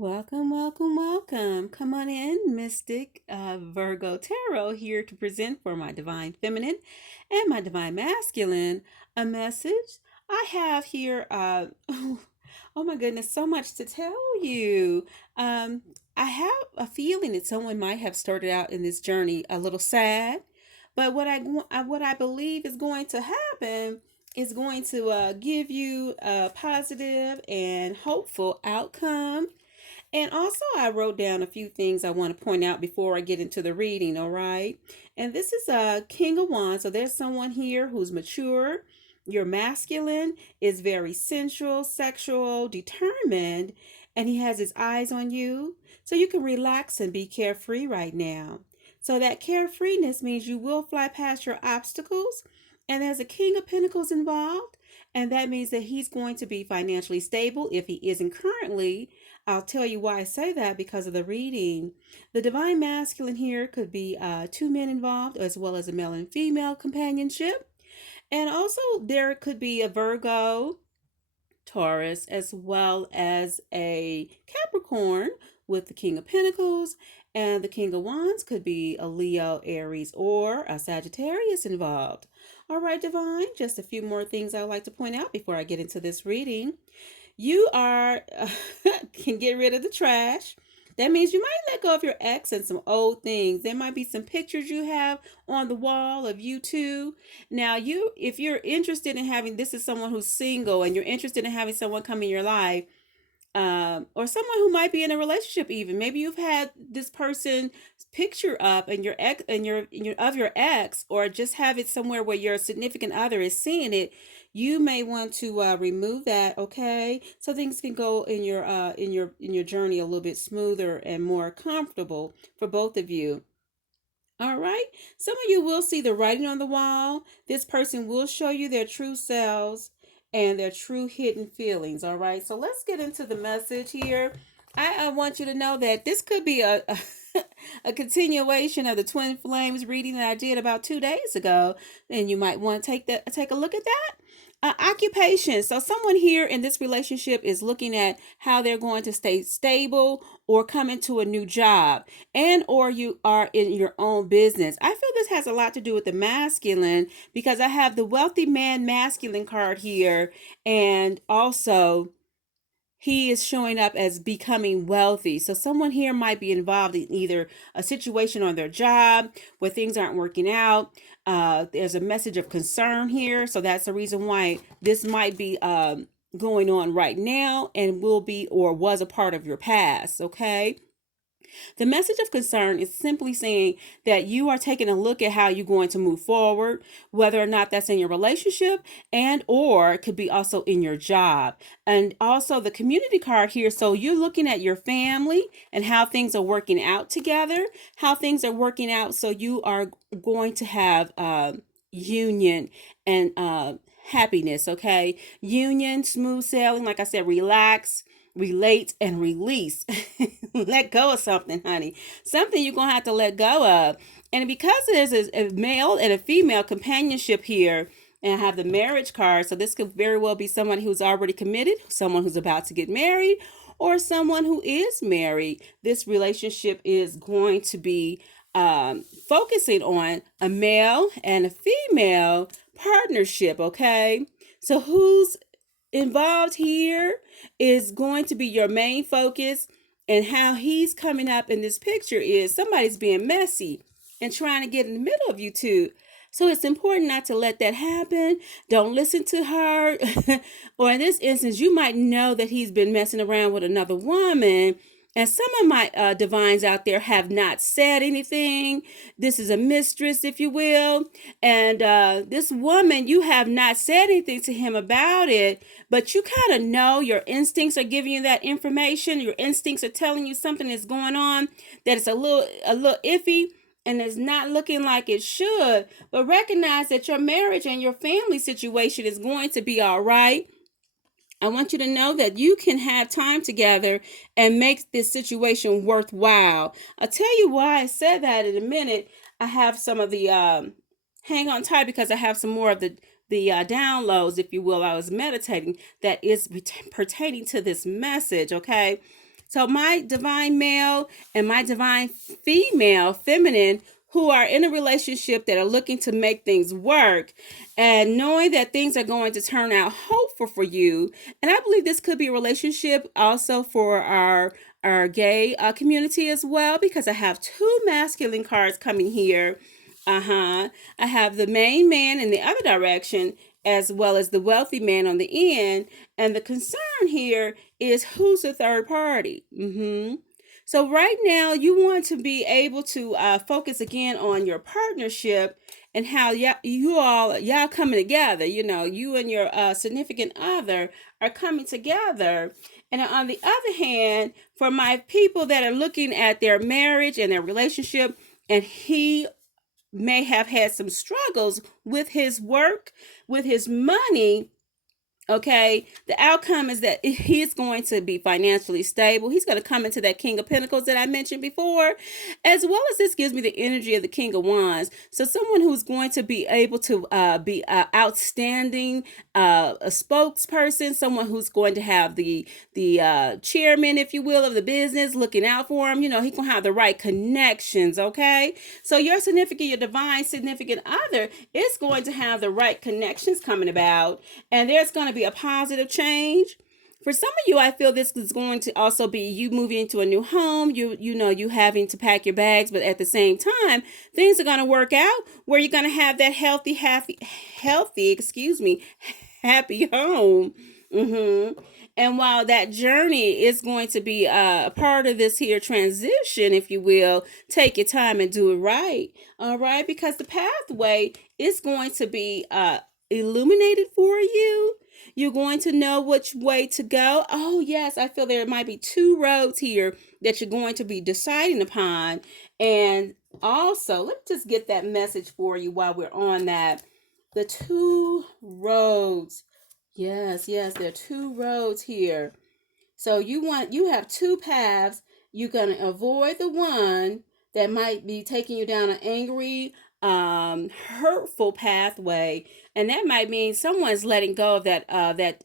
Welcome, welcome, welcome. Come on in, Mystic Virgo Tarot, here to present for my Divine Feminine and my Divine Masculine a message. I have here, oh my goodness, so much to tell you. Um, I have a feeling that someone might have started out in this journey a little sad, but what I believe is going to happen is going to give you a positive and hopeful outcome. And also, I wrote down a few things I want to point out before I get into the reading, all right? And this is a King of Wands. So there's someone here who's mature. Your masculine is very sensual, sexual, determined, and he has his eyes on you. So you can relax and be carefree right now. So that carefreeness means you will fly past your obstacles. And there's a King of Pentacles involved. And that means that he's going to be financially stable if he isn't currently. I'll tell you why I say that because of the reading. The divine masculine here could be two men involved, as well as a male and female companionship. And also, there could be a Virgo, Taurus, as well as a Capricorn with the King of Pentacles. And the King of Wands could be a Leo, Aries, or a Sagittarius involved. All right, Divine, just a few more things I would like to point out before I get into this reading. You are can get rid of the trash. That means you might let go of your ex and some old things. There might be some pictures you have on the wall of you two. Now, if you're interested in having, this is someone who's single and you're interested in having someone come in your life, or someone who might be in a relationship. Even maybe you've had this person picture up and your ex and your of your ex, or just have it somewhere where your significant other is seeing it. You may want to remove that, okay, so things can go in your journey a little bit smoother and more comfortable for both of you. All right. Some of you will see the writing on the wall. This person will show you their true selves and their true hidden feelings. All right. So let's get into the message here. I want you to know that this could be a continuation of the twin flames reading that I did about 2 days ago, and you might want to take a look at that. Occupation. So someone here in this relationship is looking at how they're going to stay stable or come into a new job, and or you are in your own business. I feel this has a lot to do with the masculine because I have the wealthy man masculine card here, and also he is showing up as becoming wealthy. So someone here might be involved in either a situation on their job where things aren't working out. There's a message of concern here. So that's the reason why this might be going on right now and will be or was a part of your past. Okay. The message of concern is simply saying that you are taking a look at how you're going to move forward, whether or not that's in your relationship and or it could be also in your job. And also the community card here. So you're looking at your family and how things are working out together, how things are working out. So you are going to have union and happiness. Okay. Union, smooth sailing. Like I said, relax, relate, and release. Let go of something, honey. Something you're going to have to let go of. And because there's a male and a female companionship here, and I have the marriage card, so this could very well be someone who's already committed, someone who's about to get married, or someone who is married. This relationship is going to be focusing on a male and a female partnership, okay? So who's involved here is going to be your main focus, and how he's coming up in this picture is somebody's being messy and trying to get in the middle of you two. So it's important not to let that happen. Don't listen to her. Or in this instance, you might know that he's been messing around with another woman. And some of my divines out there have not said anything. This is a mistress, if you will. And this woman, you have not said anything to him about it, but you kind of know, your instincts are giving you that information. Your instincts are telling you something is going on, that it's a little iffy and it's not looking like it should. But recognize that your marriage and your family situation is going to be all right. I want you to know that you can have time together and make this situation worthwhile. I'll tell you why I said that in a minute. I have some of the hang on tight, because I have some more of the downloads, if you will. I was meditating that is pertaining to this message. Okay, So my divine male and my divine female, feminine, who are in a relationship that are looking to make things work and knowing that things are going to turn out hopeful for you. And I believe this could be a relationship also for our gay community as well, because I have two masculine cards coming here. I have the main man in the other direction, as well as the wealthy man on the end. And the concern here is who's the third party. So right now, you want to be able to focus again on your partnership and how y'all coming together. You know, you and your significant other are coming together. And on the other hand, for my people that are looking at their marriage and their relationship, and he may have had some struggles with his work, with his money. Okay, the outcome is that he's going to be financially stable. He's going to come into that King of Pentacles that I mentioned before, as well as this gives me the energy of the King of Wands. So someone who's going to be able to be outstanding, a spokesperson, someone who's going to have the chairman, if you will, of the business looking out for him. You know, he's going to have the right connections. Okay, so your significant, your divine significant other is going to have the right connections coming about, and there's going to be a positive change. For some of you, I feel this is going to also be you moving into a new home. You having to pack your bags, but at the same time, things are going to work out where you're going to have that healthy, happy home. And while that journey is going to be a part of this here transition, if you will, take your time and do it right. All right, because the pathway is going to be illuminated for you. You're going to know which way to go. Oh, yes, I feel there might be two roads here that you're going to be deciding upon. And also, let me just get that message for you while we're on that. The two roads. Yes, there are two roads here. So you have two paths. You're going to avoid the one that might be taking you down an angry, hurtful pathway, and that might mean someone's letting go of that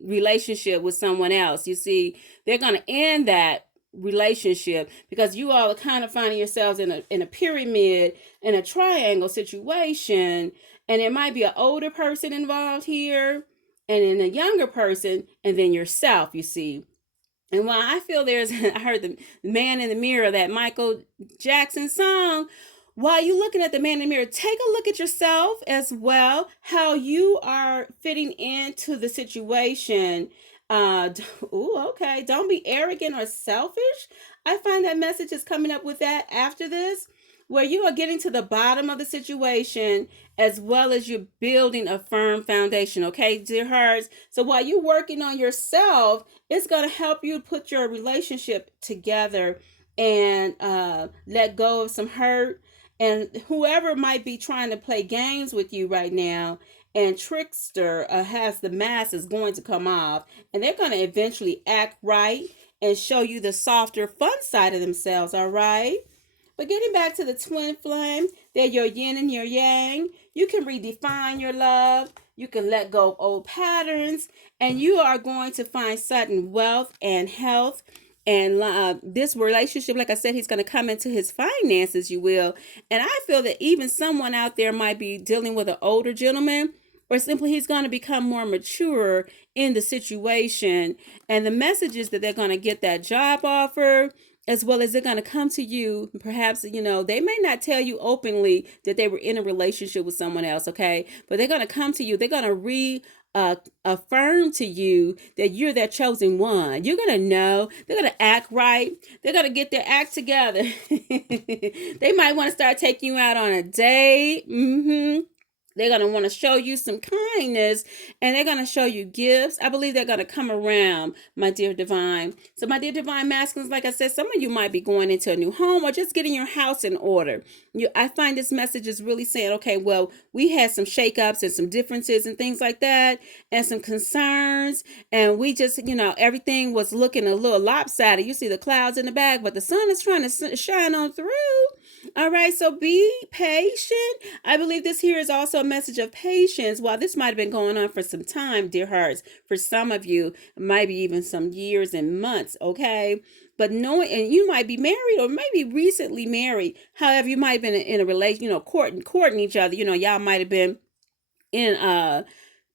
relationship with someone else. You see, they're going to end that relationship because you all are kind of finding yourselves in a pyramid, in a triangle situation, and there might be an older person involved here, and then a younger person, and then yourself. You see. And while I feel I heard the man in the mirror, that Michael Jackson song. While you're looking at the man in the mirror, take a look at yourself as well, how you are fitting into the situation. Okay. Don't be arrogant or selfish. I find that message is coming up with that after this, where you are getting to the bottom of the situation as well as you're building a firm foundation. Okay, dear hearts. So while you're working on yourself, it's going to help you put your relationship together and let go of some hurt. And whoever might be trying to play games with you right now and trickster has the mask is going to come off, and they're going to eventually act right and show you the softer, fun side of themselves. All right. But getting back to the twin flame, they're your yin and your yang. You can redefine your love. You can let go of old patterns. And you are going to find sudden wealth and health. And this relationship, like I said, he's going to come into his finances, you will. And I feel that even someone out there might be dealing with an older gentleman, or simply he's going to become more mature in the situation. And the message is that they're going to get that job offer, as well as they're going to come to you. Perhaps, they may not tell you openly that they were in a relationship with someone else, okay? But they're going to come to you. They're going to affirm to you that you're their chosen one. You're going to know. They're going to act right. They're going to get their act together. They might want to start taking you out on a date. They're going to want to show you some kindness, and they're going to show you gifts. I believe they're going to come around, my dear divine. So my dear divine masculines, like I said, some of you might be going into a new home or just getting your house in order. I find this message is really saying, okay, well, we had some shakeups and some differences and things like that, and some concerns, and we just, everything was looking a little lopsided. You see the clouds in the back, but the sun is trying to shine on through. All right, so be patient. I believe this here is also a message of patience. While this might have been going on for some time, dear hearts, for some of you, maybe even some years and months, okay? But knowing, and you might be married or maybe recently married. However, you might have been in a relation, courting each other. Y'all might have been in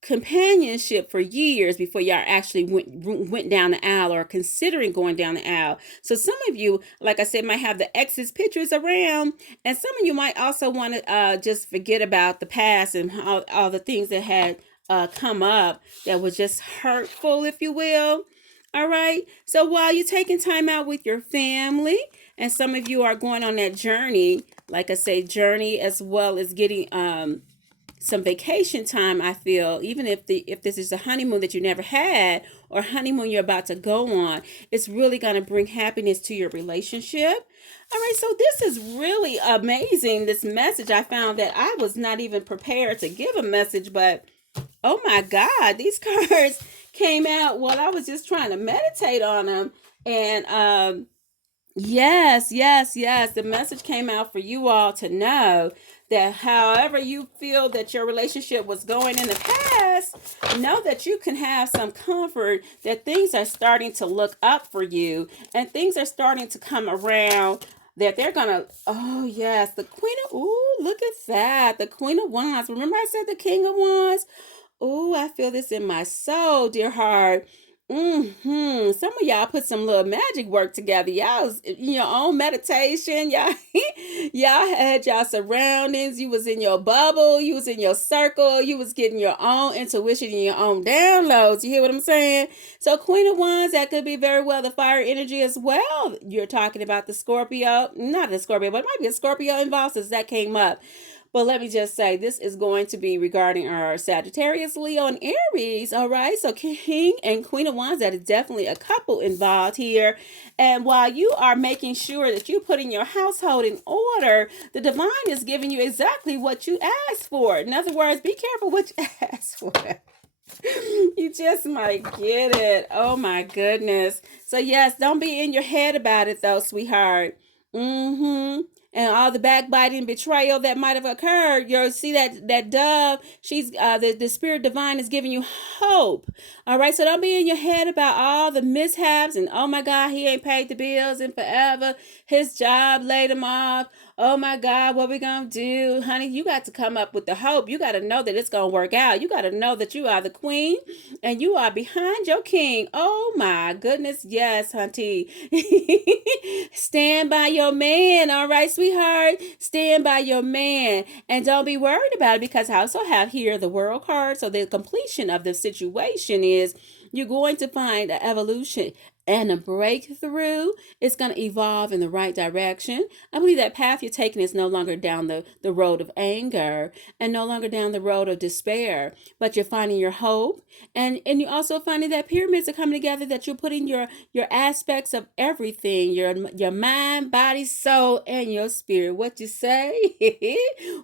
companionship for years before y'all actually went down the aisle or considering going down the aisle. So some of you, like I said, might have the exes pictures around, and some of you might also want to just forget about the past and all the things that had come up that was just hurtful, if you will. All right. So while you're taking time out with your family, and some of you are going on that journey, like I say, journey as well as getting some vacation time. I feel even if this is a honeymoon that you never had or honeymoon you're about to go on, it's really going to bring happiness to your relationship. All right, so this is really amazing, this message. I found that I was not even prepared to give a message, but oh my God, these cards came out while I was just trying to meditate on them. And yes, yes, yes. The message came out for you all to know that however you feel that your relationship was going in the past, know that you can have some comfort that things are starting to look up for you and things are starting to come around, that they're gonna, oh yes, the Queen of, ooh, look at that, the Queen of Wands. Remember I said the King of Wands? Oh, I feel this in my soul, dear heart. Some of y'all put some little magic work together. Y'all was in your own meditation. Y'all, y'all had y'all surroundings. You was in your bubble. You was in your circle. You was getting your own intuition and your own downloads. You hear what I'm saying? So Queen of Wands, that could be very well the fire energy as well. You're talking about the Scorpio, not the Scorpio, but it might be a Scorpio involved since that came up. But let me just say, this is going to be regarding our Sagittarius, Leo, and Aries. All right. So King and Queen of Wands, that is definitely a couple involved here. And while you are making sure that you put in your household in order, the divine is giving you exactly what you asked for. In other words, be careful what you ask for. You just might get it. Oh my goodness. So yes, don't be in your head about it though, sweetheart. And all the backbiting, betrayal that might have occurred. You'll see that dove. She's the spirit divine is giving you hope. All right, so don't be in your head about all the mishaps and oh my God, he ain't paid the bills in forever. His job laid him off. Oh my God, what we gonna do? Honey, you got to come up with the hope. You got to know that it's gonna work out. You got to know that you are the queen and you are behind your king. Oh my goodness, yes, hunty. Stand by your man, all right, sweetheart? Stand by your man. And don't be worried about it because I also have here the world card. So the completion of the situation is you're going to find an evolution and a breakthrough. It's going to evolve in the right direction. I believe that path you're taking is no longer down the road of anger and no longer down the road of despair, but you're finding your hope. And you're also finding that pyramids are coming together, that you're putting your aspects of everything, your mind, body, soul, and your spirit. What you say?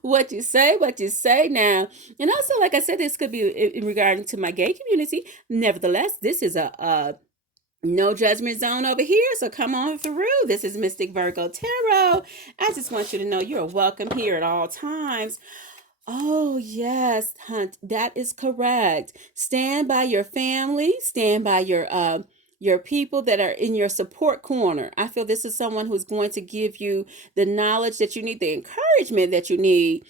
What you say? What you say now? And also, like I said, this could be in regarding to my gay community. Nevertheless, this is a no judgment zone over here, so come on through. This is Mystic Virgo Tarot. I just want you to know you're welcome here at all times. Oh, yes, Hunt, that is correct. Stand by your family, stand by your people that are in your support corner. I feel this is someone who's going to give you the knowledge that you need, the encouragement that you need.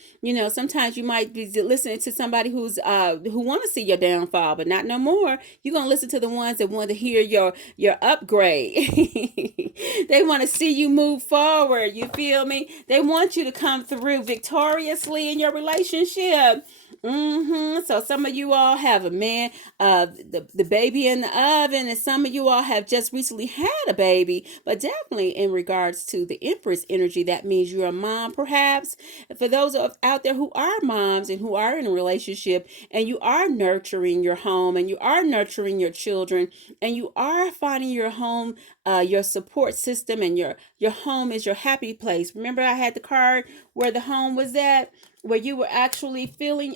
Sometimes you might be listening to somebody who want to see your downfall, but not no more. You're going to listen to the ones that want to hear your upgrade. They want to see you move forward. You feel me? They want you to come through victoriously in your relationship. So some of you all have a man, the baby in the oven, and some of you all have just recently had a baby. But definitely in regards to the Empress energy, that means you're a mom, perhaps. For those out there who are moms and who are in a relationship, and you are nurturing your home, and you are nurturing your children, and you are finding your home, your support system, and your home is your happy place. Remember, I had the card where the home was at, where you were actually feeling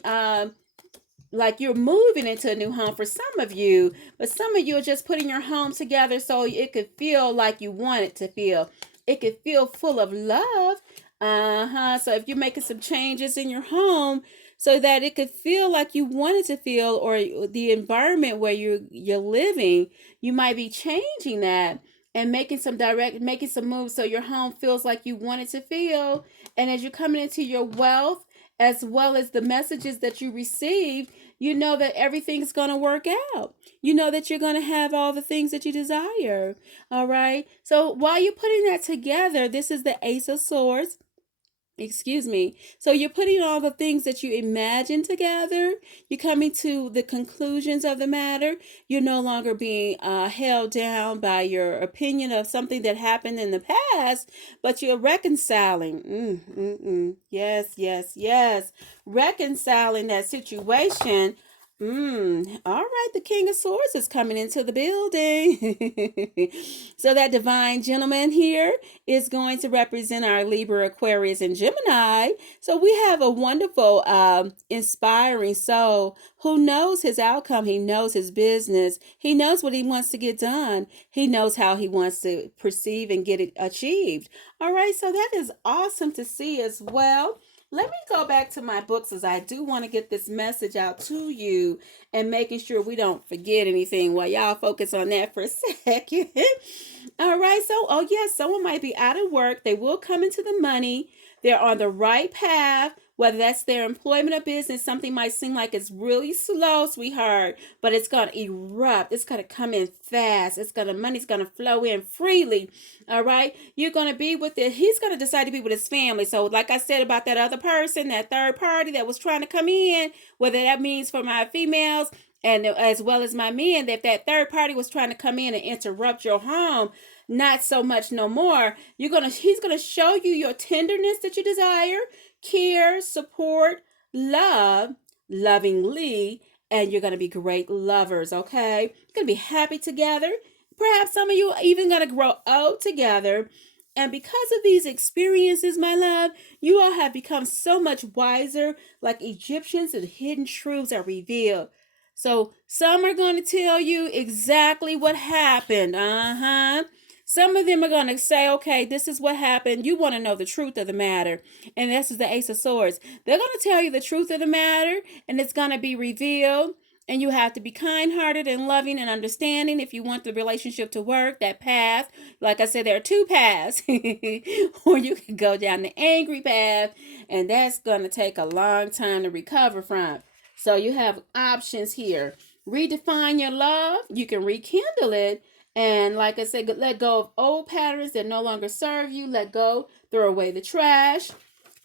like you're moving into a new home for some of you, but some of you are just putting your home together so it could feel like you want it to feel. It could feel full of love. So if you're making some changes in your home so that it could feel like you want it to feel, or the environment where you're living, you might be changing that and making some moves so your home feels like you want it to feel. And as you're coming into your wealth, as well as the messages that you receive, you know that everything's going to work out. You know that you're going to have all the things that you desire. All right. So while you're putting that together, this is the Ace of Swords. Excuse me. So you're putting all the things that you imagine together. You're coming to the conclusions of the matter. You're no longer being held down by your opinion of something that happened in the past, but you're reconciling. Yes, yes, yes. Reconciling that situation. All right, the King of Swords is coming into the building. So that divine gentleman here is going to represent our Libra, Aquarius, and Gemini. So we have a wonderful, inspiring soul who knows his outcome. He knows his business. He knows what he wants to get done. He knows how he wants to perceive and get it achieved. All right, so that is awesome to see as well. Let me go back to my books as I do want to get this message out to you and making sure we don't forget anything while y'all focus on that for a second. All right, so, oh yes, someone might be out of work. They will come into the money. They're on the right path, whether that's their employment or business. Something might seem like it's really slow, sweetheart, but it's going to erupt. It's going to come in fast. Money's going to flow in freely. All right, you're going to be with it. He's going to decide to be with his family. So like I said about that other person, that third party that was trying to come in, whether that means for my females and as well as my men, that third party was trying to come in and interrupt your home, not so much no more. He's gonna show you your tenderness that you desire, care, support, love, lovingly, and you're gonna be great lovers. Okay, you're gonna be happy together. Perhaps some of you are even gonna grow old together. And because of these experiences, my love, you all have become so much wiser, like Egyptians, and hidden truths are revealed. So some are going to tell you exactly what happened. Some of them are going to say, okay, this is what happened. You want to know the truth of the matter. And this is the Ace of Swords. They're going to tell you the truth of the matter, and it's going to be revealed. And you have to be kind-hearted and loving and understanding if you want the relationship to work, that path. Like I said, there are two paths. Or you can go down the angry path, and that's going to take a long time to recover from. So you have options here. Redefine your love. You can rekindle it. And like I said, let go of old patterns that no longer serve you. Let go. Throw away the trash.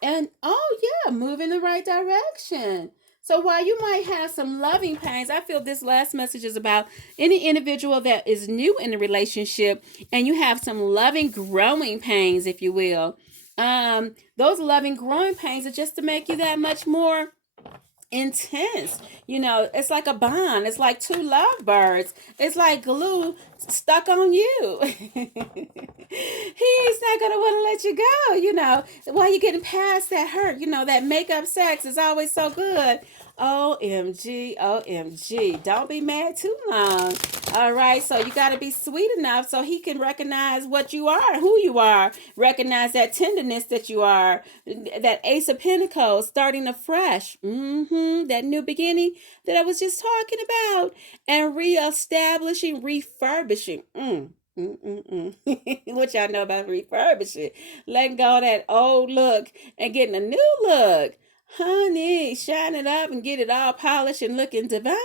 And oh yeah, move in the right direction. So while you might have some loving pains, I feel this last message is about any individual that is new in the relationship and you have some loving growing pains, if you will. Those loving growing pains are just to make you that much more intense. It's like a bond. It's like two lovebirds. It's like glue stuck on you. He's not gonna want to let you go. While you're getting past that hurt. That makeup sex is always so good. OMG, OMG. Don't be mad too long. All right, so you got to be sweet enough so he can recognize what you are, who you are, recognize that tenderness that you are, that Ace of Pentacles, starting afresh, that new beginning that I was just talking about, and reestablishing, refurbishing. What y'all know about refurbishing? Letting go of that old look and getting a new look. Honey, shine it up and get it all polished and looking divine.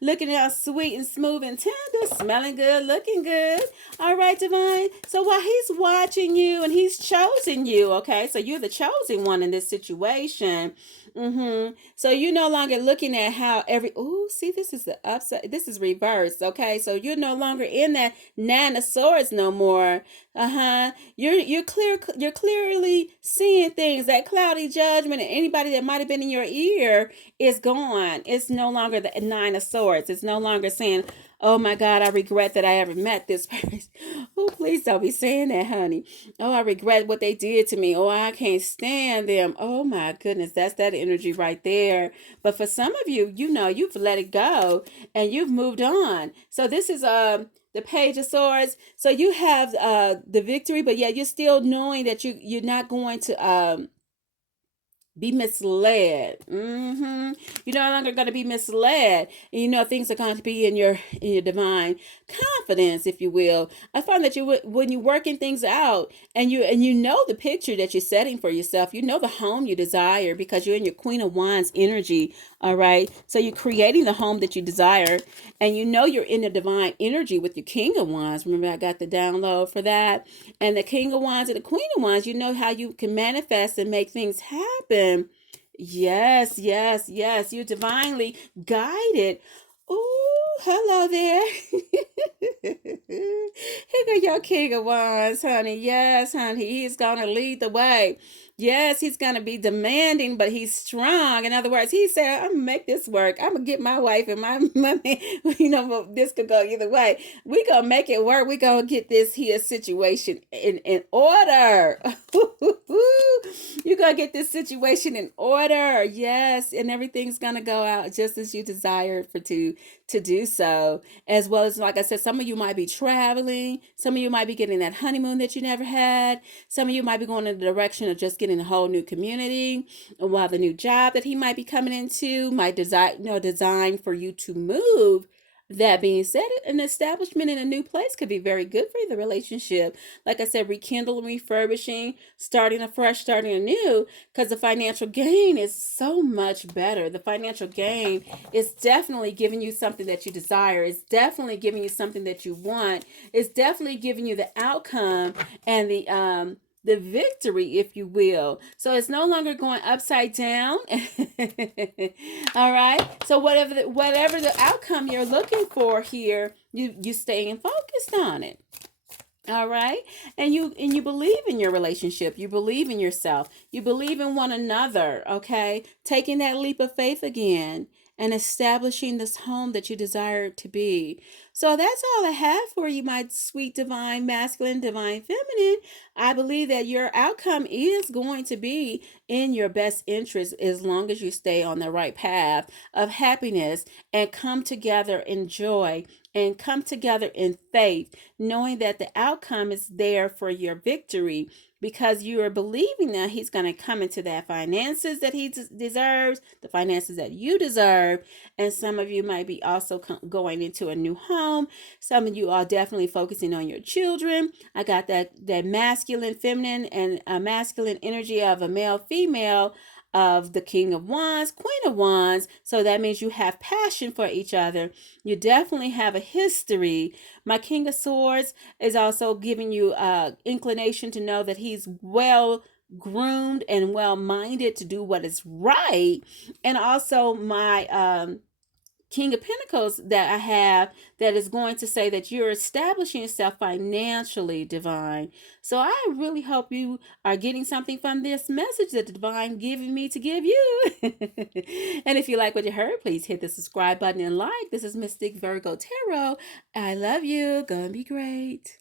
Looking all sweet and smooth and tender. Smelling good, looking good. All right, divine. So while he's watching you and he's chosen you, okay? So you're the chosen one in this situation. So you're no longer looking at how see, this is the upside. This is reversed, okay? So you're no longer in that Nine of Swords no more. You're clearly seeing things. That cloudy judgment and anybody that might have been in your ear is gone. It's no longer the Nine of Swords. It's no longer saying, oh my God, I regret that I ever met this person. Oh, please don't be saying that, honey. Oh, I regret what they did to me. Oh, I can't stand them. Oh my goodness, that's that energy right there. But for some of you, you've let it go and you've moved on. So this is the Page of Swords. So you have the victory, but yeah, you're still knowing that you're not going to be misled. You're no longer going to be misled. And you know things are going to be in your divine confidence, if you will. I find that when you're working things out and you know the picture that you're setting for yourself, you know the home you desire because you're in your Queen of Wands energy. All right. So you're creating the home that you desire, and you know you're in the divine energy with your King of Wands. Remember, I got the download for that. And the King of Wands and the Queen of Wands, you know how you can manifest and make things happen. Yes, yes, yes. You're divinely guided. Oh, hello there. Here go your King of Wands, honey. Yes, honey. He's going to lead the way. Yes, he's going to be demanding, but he's strong. In other words, he said, I'm going to make this work. I'm going to get my wife and my money. You know, this could go either way. We're going to make it work. We're going to get this here situation in order. You're going to get this situation in order. Yes, and everything's going to go out just as you desire for to do so. As well as, like I said, some of you might be traveling. Some of you might be getting that honeymoon that you never had. Some of you might be going in the direction of just getting a whole new community, while the new job that he might be coming into might design for you to move. That being said, an establishment in a new place could be very good for the relationship. Like I said, rekindling, refurbishing, starting afresh, starting anew, because the financial gain is so much better. The financial gain is definitely giving you something that you desire. It's definitely giving you something that you want. It's definitely giving you the outcome and the victory, if you will. So it's no longer going upside down. All right. So whatever the outcome you're looking for here, you staying focused on it. All right. And you believe in your relationship. You believe in yourself. You believe in one another. Okay. Taking that leap of faith again and establishing this home that you desire it to be. So that's all I have for you, my sweet divine masculine, divine feminine. I believe that your outcome is going to be in your best interest as long as you stay on the right path of happiness and come together in joy and come together in faith, knowing that the outcome is there for your victory because you are believing that he's going to come into that finances that he deserves, the finances that you deserve. And some of you might be also going into a new home. Some of you are definitely focusing on your children. I got that masculine, feminine, and a masculine energy of a male, female, of the King of Wands, Queen of Wands. So that means you have passion for each other. You definitely have a history. My King of Swords is also giving you inclination to know that he's well groomed and well minded to do what is right. And also my King of Pentacles that I have that is going to say that you're establishing yourself financially, divine. So I really hope you are getting something from this message that the divine giving me to give you. And if you like what you heard, please hit the subscribe button and like. This is Mystic Virgo Tarot. I love you. Gonna be great.